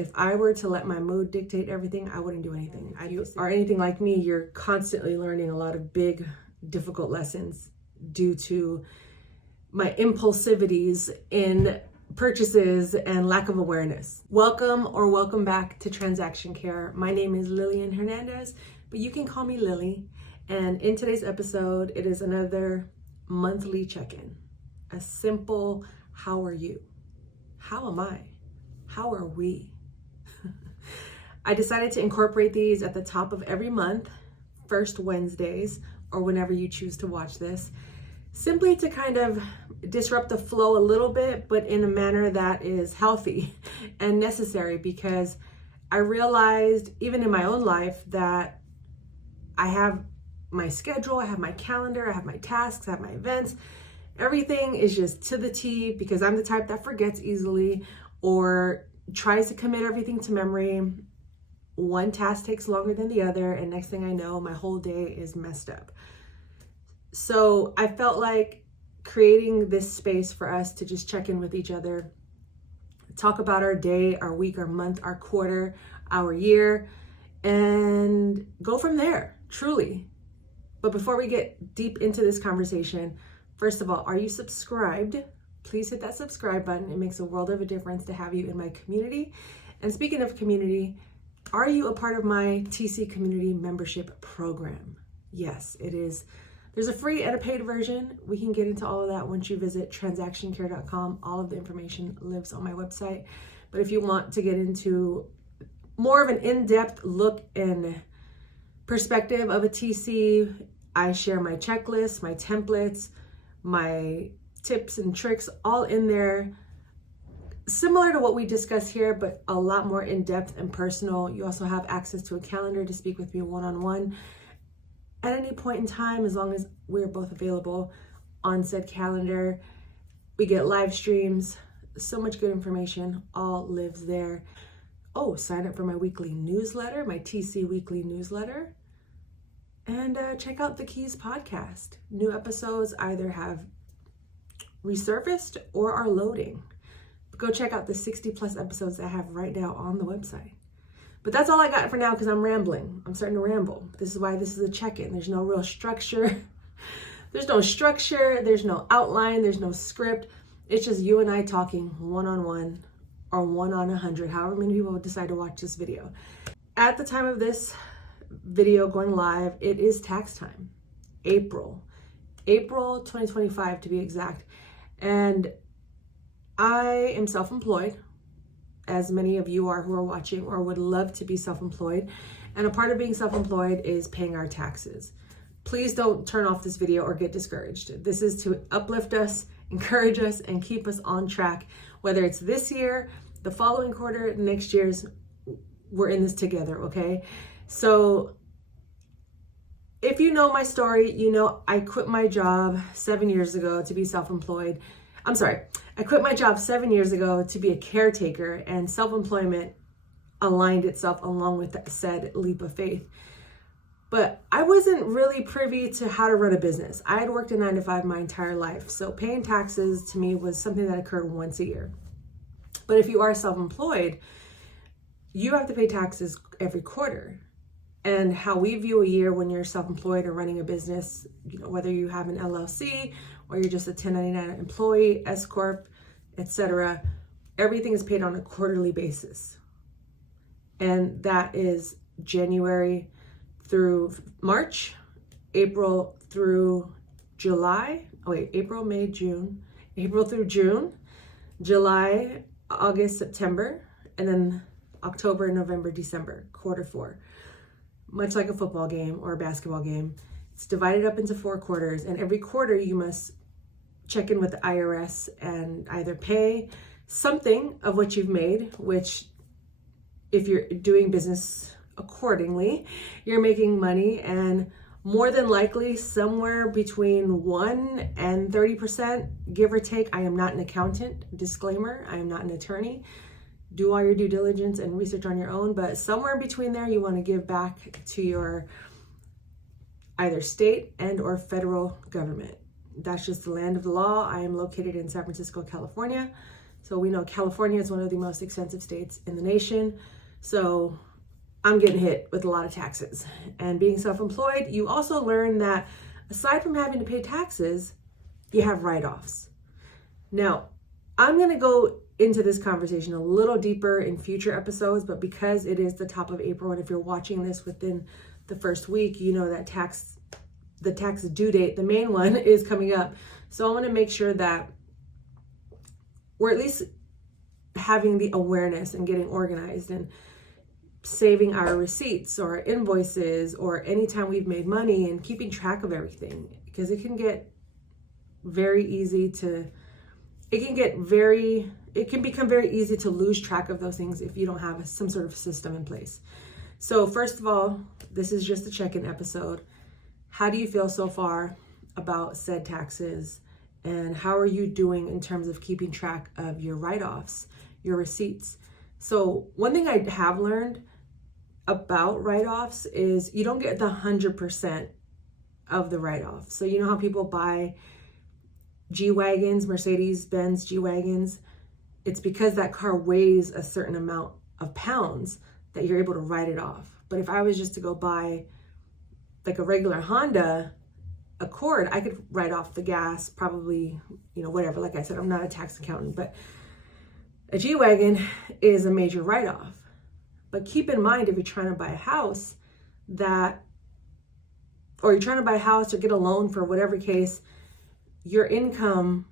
If I were to let my mood dictate everything, I wouldn't do anything. If you are anything like me, you're constantly learning a lot of big, difficult lessons due to my impulsivities in purchases and lack of awareness. Welcome back to Transaction Care. My name is Lillian Hernandez, but you can call me Lilly. And in today's episode, it is another monthly check-in. A simple, how are you? How am I? How are we? I decided to incorporate these at the top of every month, first Wednesdays, or whenever you choose to watch this, simply to kind of disrupt the flow a little bit, but in a manner that is healthy and necessary, because I realized even in my own life that I have my schedule, I have my calendar, I have my tasks, I have my events. Everything is just to the T because I'm the type that forgets easily or tries to commit everything to memory. One task takes longer than the other, and next thing I know, my whole day is messed up. So I felt like creating this space for us to just check in with each other, talk about our day, our week, our month, our quarter, our year, and go from there, truly. But before we get deep into this conversation, first of all, are you subscribed? Please hit that subscribe button. It makes a world of a difference to have you in my community. And speaking of community, are you a part of my TC Community Membership Program? Yes, it is. There's a free and a paid version. We can get into all of that once you visit transactioncare.com. All of the information lives on my website. But if you want to get into more of an in-depth look and perspective of a TC, I share my checklists, my templates, my tips and tricks all in there. Similar to what we discuss here, but a lot more in-depth and personal. You also have access to a calendar to speak with me one-on-one at any point in time, as long as we're both available on said calendar. We get live streams, so much good information, all lives there. Oh, sign up for my weekly newsletter, my TC weekly newsletter, and check out the Keys podcast. New episodes either have resurfaced or are loading. Go check out the 60 plus episodes I have right now on the website. But that's all I got for now because I'm rambling. I'm starting to ramble. This is why this is a check-in. There's no real structure. There's no structure. There's no outline. There's no script. It's just you and I talking one-on-one or 1-on-100, however many people decide to watch this video. At the time of this video going live, it is tax time. April 2025 to be exact. And I am self-employed, as many of you are who are watching or would love to be self-employed. And a part of being self-employed is paying our taxes. Please don't turn off this video or get discouraged. This is to uplift us, encourage us, and keep us on track. Whether it's this year, the following quarter, next year's, we're in this together, okay? So if you know my story, you know I quit my job 7 years ago to be self-employed. I quit my job 7 years ago to be a caretaker, and self-employment aligned itself along with that said leap of faith. But I wasn't really privy to how to run a business. I had worked a 9-to-5 my entire life. So paying taxes to me was something that occurred once a year. But if you are self-employed, you have to pay taxes every quarter. And how we view a year when you're self-employed or running a business, whether you have an LLC or you're just a 1099 employee, S Corp, etc., everything is paid on a quarterly basis. And that is January through March, April through July. April through June, July, August, September, and then October, November, December, quarter 4. Much like a football game or a basketball game, it's divided up into 4 quarters, and every quarter you must check in with the IRS and either pay something of what you've made, which if you're doing business accordingly, you're making money, and more than likely somewhere between 1 and 30%, give or take. I am not an accountant, disclaimer, I am not an attorney. Do all your due diligence and research on your own, but somewhere between there, you want to give back to your either state and or federal government. That's just the land of the law. I am located in San Francisco, California. So we know California is one of the most expensive states in the nation. So I'm getting hit with a lot of taxes. And being self-employed, you also learn that aside from having to pay taxes, you have write-offs. Now, I'm going to go into this conversation a little deeper in future episodes, but because it is the top of April, and if you're watching this within the first week, you know that the tax due date, the main one, is coming up. So I want to make sure that we're at least having the awareness and getting organized and saving our receipts or invoices or anytime we've made money and keeping track of everything, because it can get very easy to, it can become very easy to lose track of those things if you don't have some sort of system in place. So first of all, this is just a check-in episode. How do you feel so far about said taxes? And how are you doing in terms of keeping track of your write-offs, your receipts? So one thing I have learned about write-offs is you don't get the 100% of the write-off. So you know how people buy G-Wagons, Mercedes-Benz G-Wagons? It's because that car weighs a certain amount of pounds that you're able to write it off. But if I was just to go buy like a regular Honda Accord, I could write off the gas, probably, whatever. Like I said, I'm not a tax accountant, but a G-Wagon is a major write-off. But keep in mind, if you're trying to buy a house or you're trying to buy a house or get a loan for whatever case, your income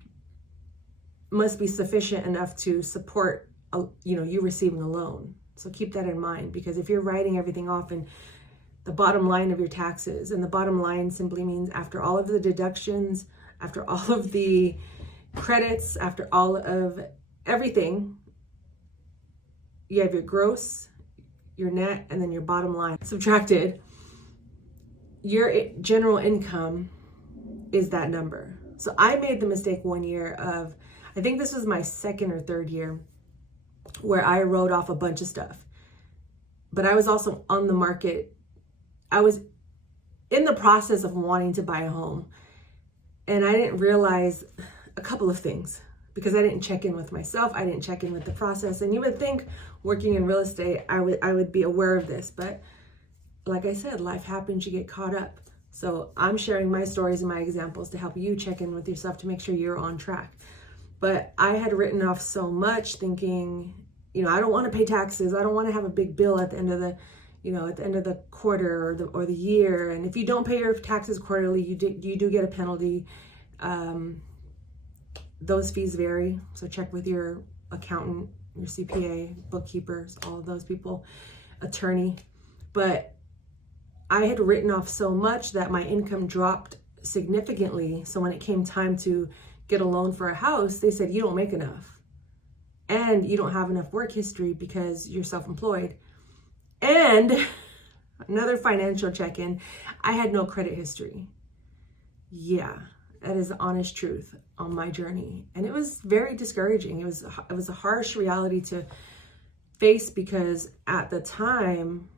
must be sufficient enough to support, you receiving a loan. So keep that in mind, because if you're writing everything off and the bottom line of your taxes, and the bottom line simply means after all of the deductions, after all of the credits, after all of everything, you have your gross, your net, and then your bottom line subtracted. Your general income is that number. So I made the mistake one year of, I think this was my second or third year, where I wrote off a bunch of stuff. But I was also on the market. I was in the process of wanting to buy a home, and I didn't realize a couple of things because I didn't check in with myself. I didn't check in with the process. And you would think working in real estate, I would be aware of this, but like I said, life happens, you get caught up. So I'm sharing my stories and my examples to help you check in with yourself to make sure you're on track. But I had written off so much thinking, I don't want to pay taxes. I don't want to have a big bill at the end of the quarter or the year. And if you don't pay your taxes quarterly, you do get a penalty. Those fees vary. So check with your accountant, your CPA, bookkeepers, all of those people, attorney. But I had written off so much that my income dropped significantly. So when it came time to get a loan for a house, they said, you don't make enough. And you don't have enough work history because you're self-employed. And another financial check-in, I had no credit history. Yeah, that is the honest truth on my journey. And it was very discouraging. It was a harsh reality to face, because at the time,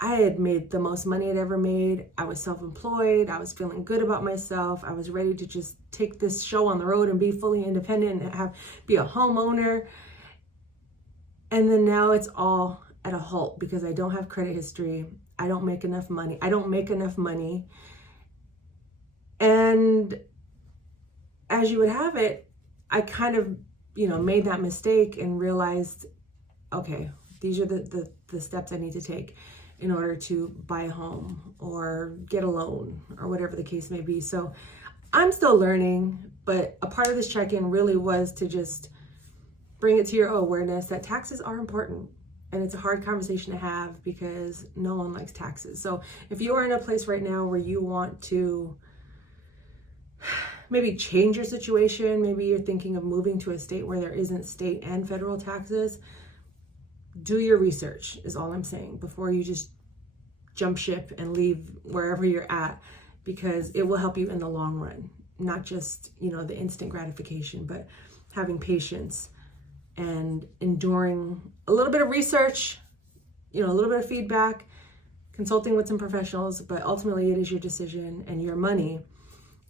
I had made the most money I'd ever made. I was self-employed. I was feeling good about myself. I was ready to just take this show on the road and be fully independent and be a homeowner. And then now it's all at a halt because I don't have credit history. I don't make enough money. And as you would have it, I kind of, made that mistake and realized, okay, these are the steps I need to take in order to buy a home or get a loan or whatever the case may be. So I'm still learning, but a part of this check-in really was to just bring it to your awareness that taxes are important. And it's a hard conversation to have because no one likes taxes. So if you are in a place right now where you want to maybe change your situation, maybe you're thinking of moving to a state where there isn't state and federal taxes, do your research is all I'm saying before you just jump ship and leave wherever you're at, because it will help you in the long run, not just, the instant gratification, but having patience and enduring a little bit of research, a little bit of feedback, consulting with some professionals, but ultimately it is your decision and your money.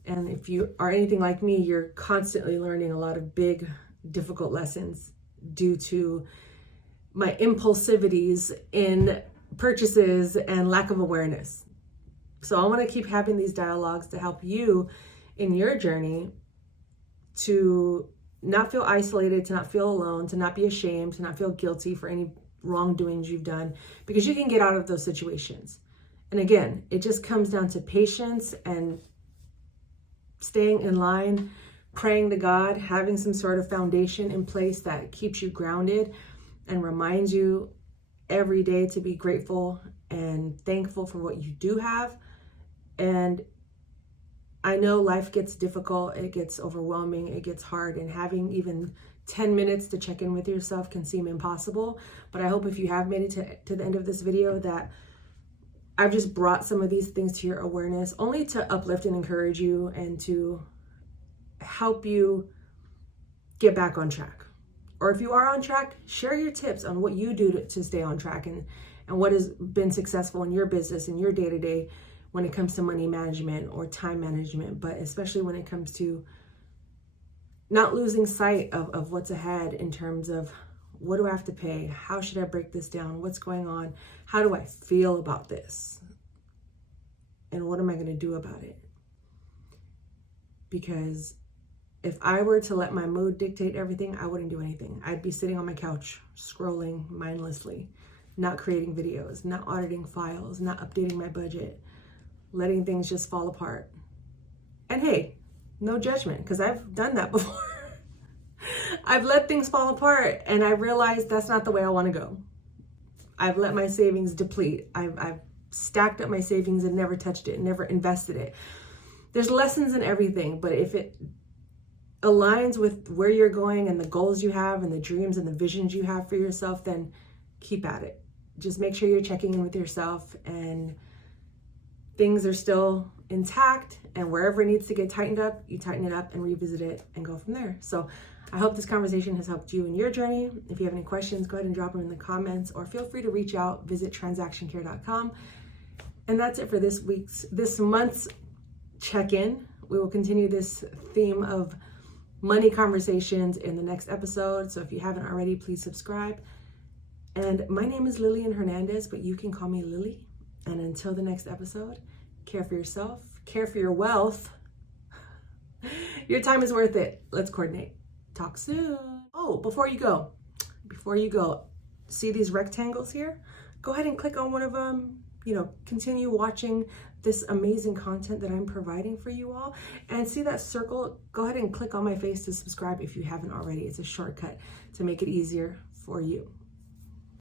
And if you are anything like me, you're constantly learning a lot of big, difficult lessons due to my impulsivities in purchases and lack of awareness. So I want to keep having these dialogues to help you in your journey to not feel isolated, to not feel alone, to not be ashamed, to not feel guilty for any wrongdoings you've done, because you can get out of those situations. And again, it just comes down to patience and staying in line, praying to God, having some sort of foundation in place that keeps you grounded and reminds you every day to be grateful and thankful for what you do have. And I know life gets difficult, it gets overwhelming, it gets hard, and having even 10 minutes to check in with yourself can seem impossible. But I hope if you have made it to the end of this video that I've just brought some of these things to your awareness, only to uplift and encourage you and to help you get back on track. Or if you are on track, share your tips on what you do to stay on track and what has been successful in your business and your day-to-day when it comes to money management or time management, but especially when it comes to not losing sight of what's ahead in terms of what do I have to pay? How should I break this down? What's going on? How do I feel about this? And what am I going to do about it? Because if I were to let my mood dictate everything, I wouldn't do anything. I'd be sitting on my couch, scrolling mindlessly, not creating videos, not auditing files, not updating my budget, letting things just fall apart. And hey, no judgment, because I've done that before. I've let things fall apart and I realized that's not the way I want to go. I've let my savings deplete. I've stacked up my savings and never touched it, never invested it. There's lessons in everything, but if it aligns with where you're going and the goals you have and the dreams and the visions you have for yourself, then keep at it. Just make sure you're checking in with yourself and things are still intact, and wherever it needs to get tightened up, you tighten it up and revisit it and go from there. So I hope this conversation has helped you in your journey. If you have any questions, go ahead and drop them in the comments, or feel free to reach out, visit transactioncare.com. And that's it for this month's check-in. We will continue this theme of money conversations in the next episode. So if you haven't already, please subscribe. And my name is Lillian Hernandez, but you can call me Lily. And until the next episode, care for yourself, care for your wealth. Your time is worth it. Let's coordinate. Talk soon. Oh, before you go, see these rectangles here? Go ahead and click on one of them. Continue watching this amazing content that I'm providing for you all. And see that circle? Go ahead and click on my face to subscribe if you haven't already. It's a shortcut to make it easier for you.